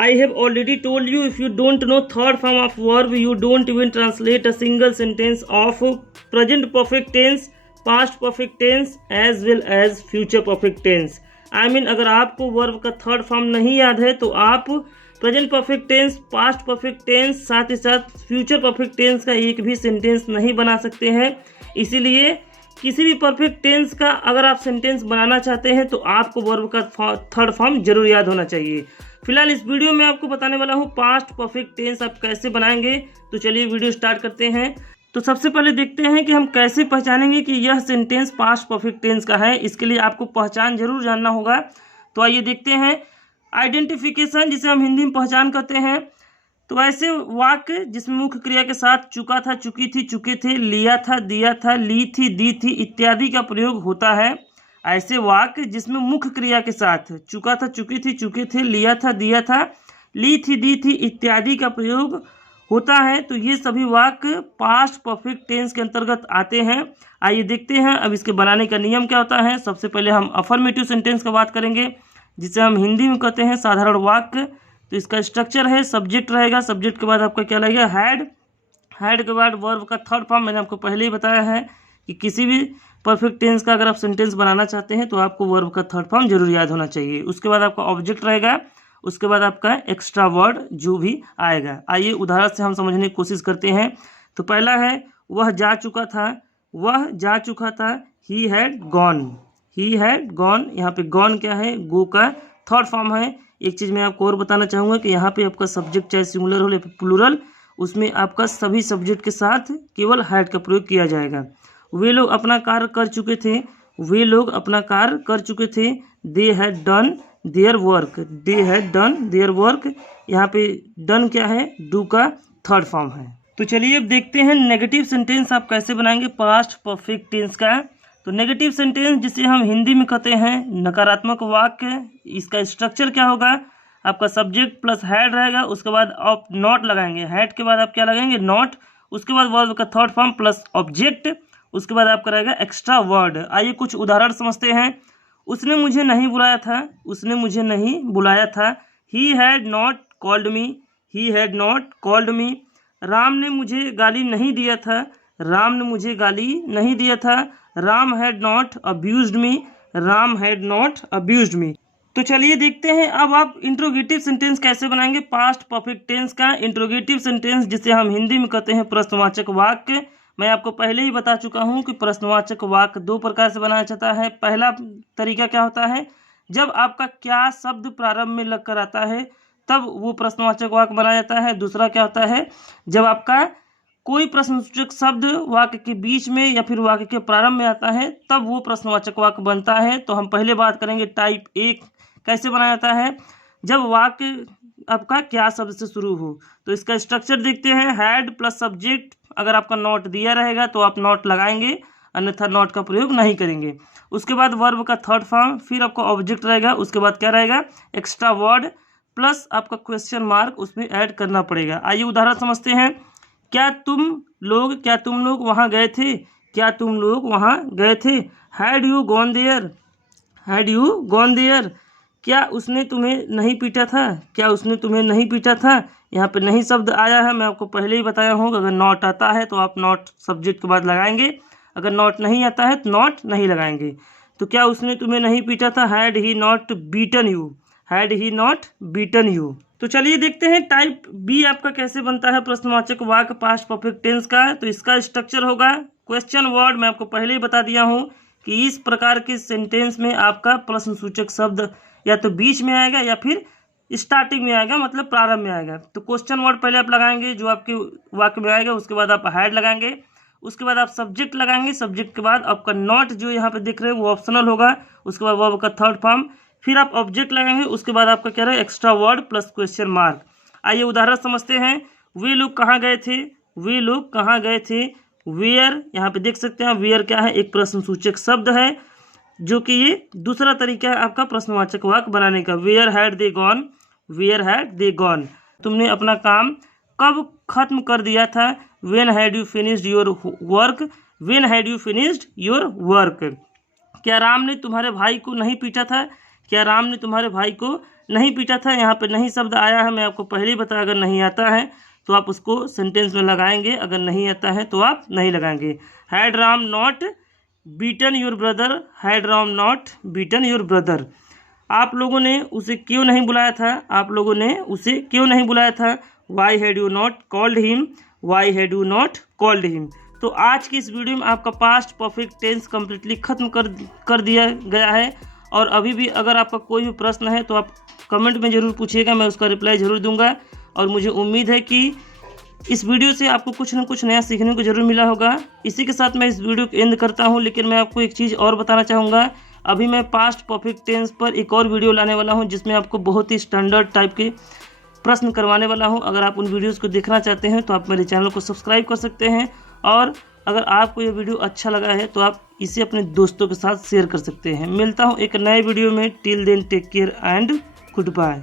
I have already told you, if you don't know third form of verb, you don't even translate a single sentence of present perfect tense, past perfect tense as well as future perfect tense. I mean, अगर आपको verb का third form नहीं याद है तो आप present perfect tense, past perfect tense, साथ ही साथ फ्यूचर परफेक्ट टेंस का एक भी सेंटेंस नहीं बना सकते हैं। इसीलिए किसी भी परफेक्ट टेंस का अगर आप सेंटेंस बनाना चाहते हैं तो आपको वर्ब का थर्ड फॉर्म जरूर याद होना चाहिए। फिलहाल इस वीडियो में आपको बताने वाला हूँ पास्ट परफेक्ट टेंस आप कैसे बनाएंगे। तो चलिए वीडियो स्टार्ट करते हैं। तो सबसे पहले देखते हैं कि हम कैसे पहचानेंगे कि यह सेंटेंस पास्ट परफेक्ट टेंस का है। इसके लिए आपको पहचान जरूर जानना होगा। तो आइए देखते हैं आइडेंटिफिकेशन, जिसे हम हिंदी में पहचान कहते हैं। तो ऐसे वाक्य जिसमें मुख्य क्रिया के साथ चुका था, चुकी थी, चुके थे, लिया था, दिया था, ली थी, दी थी इत्यादि का प्रयोग होता है। ऐसे वाक्य जिसमें मुख्य क्रिया के साथ चुका था, चुकी थी, चुके थे, लिया था, दिया था, ली थी, दी थी इत्यादि का प्रयोग होता है। तो ये सभी वाक्य पास्ट परफेक्ट टेंस के अंतर्गत आते हैं। आइए देखते हैं अब इसके बनाने का नियम क्या होता है। सबसे पहले हम अफर्मेटिव सेंटेंस का बात करेंगे, जिसे हम हिंदी में कहते हैं साधारण वाक्य। तो इसका स्ट्रक्चर है, सब्जेक्ट रहेगा, सब्जेक्ट के बाद आपका क्या लगेगा, हैड, हैड के बाद वर्ब का थर्ड फॉर्म। मैंने आपको पहले ही बताया है कि किसी भी परफेक्ट टेंस का अगर आप सेंटेंस बनाना चाहते हैं तो आपको वर्ब का थर्ड फॉर्म जरूर याद होना चाहिए। उसके बाद आपका ऑब्जेक्ट रहेगा, उसके बाद आपका एक्स्ट्रा वर्ड जो भी आएगा। आइए उदाहरण से हम समझने की कोशिश करते हैं। तो पहला है वह जा चुका था, वह जा चुका था, he had gone, he had gone. यहाँ पे गॉन क्या है, गो का थर्ड फॉर्म है। एक चीज़ मैं आपको और बताना चाहूँगा कि यहाँ पे आपका सब्जेक्ट चाहे सिंगुलर हो या प्लूरल, उसमें आपका सभी सब्जेक्ट के साथ केवल हैड का प्रयोग किया जाएगा। वे लोग अपना कार्य कर चुके थे, वे लोग अपना कार्य कर चुके थे, they had done their work, they had done their work. यहाँ पे डन क्या है, डू का थर्ड फॉर्म है। तो चलिए अब देखते हैं नेगेटिव सेंटेंस आप कैसे बनाएंगे पास्ट परफेक्ट टेंस का। तो नेगेटिव सेंटेंस जिसे हम हिंदी में कहते हैं नकारात्मक वाक्य, इसका स्ट्रक्चर क्या होगा, आपका सब्जेक्ट प्लस हैड रहेगा, उसके बाद आप नॉट लगाएंगे, हैड के बाद आप क्या लगाएंगे, नॉट, उसके बाद वर्ब का थर्ड फॉर्म प्लस ऑब्जेक्ट, उसके बाद आपका रहेगा एक्स्ट्रा वर्ड। आइए कुछ उदाहरण समझते हैं। उसने मुझे नहीं बुलाया था, उसने मुझे नहीं बुलाया था, he had not called me, he had not called me. Ram ने मुझे गाली नहीं दिया था, राम ने मुझे गाली नहीं दिया था, Ram had not abused me, Ram had not abused me. तो चलिए देखते हैं अब आप इंट्रोगेटिव सेंटेंस कैसे बनाएंगे पास्ट परफेक्ट टेंस का। इंट्रोगेटिव सेंटेंस जिसे हम हिंदी में कहते हैं प्रश्नवाचक वाक्य। मैं आपको पहले ही बता चुका हूं कि प्रश्नवाचक वाक्य दो प्रकार से बनाया जाता है। पहला तरीका क्या होता है, जब आपका क्या शब्द प्रारंभ में लग कर आता है तब वो प्रश्नवाचक वाक्य बनाया जाता है। दूसरा क्या होता है, जब आपका कोई प्रश्नसूचक शब्द वाक्य के बीच में या फिर वाक्य के प्रारंभ में आता है तब वो प्रश्नवाचक वाक्य बनता है। तो हम पहले बात करेंगे टाइप एक कैसे बनाया जाता है, जब वाक्य आपका क्या शब्द से शुरू हो। तो इसका स्ट्रक्चर देखते हैं, हैड प्लस सब्जेक्ट, अगर आपका नॉट दिया रहेगा तो आप नॉट लगाएंगे, अन्यथा नॉट का प्रयोग नहीं करेंगे। उसके बाद वर्ब का थर्ड फॉर्म, फिर आपका ऑब्जेक्ट रहेगा, उसके बाद क्या रहेगा, एक्स्ट्रा वर्ड प्लस आपका क्वेश्चन मार्क उसमें ऐड करना पड़ेगा। आइए उदाहरण समझते हैं। क्या तुम लोग वहाँ गए थे, क्या तुम लोग वहाँ गए थे, had you gone there, had you gone there. क्या उसने तुम्हें नहीं पीटा था, क्या उसने तुम्हें नहीं पीटा था। यहाँ पे नहीं शब्द आया है, मैं आपको पहले ही बताया हूँ अगर नॉट आता है तो आप नॉट सब्जेक्ट के बाद लगाएंगे, अगर नॉट नहीं आता है तो नॉट नहीं लगाएंगे। तो क्या उसने तुम्हें नहीं पीटा था, had he not beaten you, had he not beaten you. तो चलिए देखते हैं टाइप बी आपका कैसे बनता है प्रश्नवाचक वाक्य पास्ट परफेक्ट टेंस का। तो इसका स्ट्रक्चर होगा क्वेश्चन वर्ड। मैं आपको पहले ही बता दिया हूँ कि इस प्रकार के सेंटेंस में आपका प्रश्नसूचक शब्द या तो बीच में आएगा या फिर स्टार्टिंग में आएगा, मतलब प्रारंभ में आएगा। तो क्वेश्चन वर्ड पहले आप लगाएंगे जो आपके वाक्य में आएगा, उसके बाद आप हैड लगाएंगे, उसके बाद आप सब्जेक्ट लगाएंगे, सब्जेक्ट के बाद आपका नॉट जो यहाँ पे दिख रहे हैं वो ऑप्शनल होगा, उसके बाद वर्ब का थर्ड फॉर्म, फिर आप ऑब्जेक्ट लगाएंगे, उसके बाद आपका क्या रहेगा, extra word plus question mark. आइए उदाहरण समझते हैं। वे लोग कहाँ गए थे, वे लोग कहाँ गए थे, वेयर, यहाँ पे देख सकते हैं वेयर क्या है, एक प्रश्नसूचक शब्द है, जो कि ये दूसरा तरीका है आपका प्रश्नवाचक वाक्य बनाने का। Where had they gone, where had they gone. तुमने अपना काम कब खत्म कर दिया था, when had you finished your work, when had you finished your work. क्या राम ने तुम्हारे भाई को नहीं पीटा था, क्या राम ने तुम्हारे भाई को नहीं पीटा था, यहाँ पे नहीं शब्द आया है, मैं आपको पहले ही बताया। अगर नहीं आता है तो आप उसको सेंटेंस में लगाएंगे, अगर नहीं आता है तो आप नहीं लगाएंगे। Had Ram not beaten your brother, had Ram not beaten your brother. आप लोगों ने उसे क्यों नहीं बुलाया था, आप लोगों ने उसे क्यों नहीं बुलाया था। Why had you not called him, why had you not called him. तो आज की इस वीडियो में आपका पास्ट परफेक्ट टेंस कम्प्लीटली ख़त्म कर दिया गया है। और अभी भी अगर आपका कोई भी प्रश्न है तो आप कमेंट में ज़रूर पूछिएगा, मैं उसका रिप्लाई ज़रूर दूंगा। और मुझे उम्मीद है कि इस वीडियो से आपको कुछ ना कुछ नया सीखने को ज़रूर मिला होगा। इसी के साथ मैं इस वीडियो को एंड करता हूं, लेकिन मैं आपको एक चीज़ और बताना चाहूँगा। अभी मैं पास्ट परफेक्ट टेंस पर एक और वीडियो लाने वाला हूं, जिसमें आपको बहुत ही स्टैंडर्ड टाइप के प्रश्न करवाने वाला हूं। अगर आप उन वीडियोज़ को देखना चाहते हैं तो आप मेरे चैनल को सब्सक्राइब कर सकते हैं। और अगर आपको ये वीडियो अच्छा लगा है तो आप इसे अपने दोस्तों के साथ शेयर कर सकते हैं। मिलता हूँ एक नए वीडियो में। Till then take care and good bye.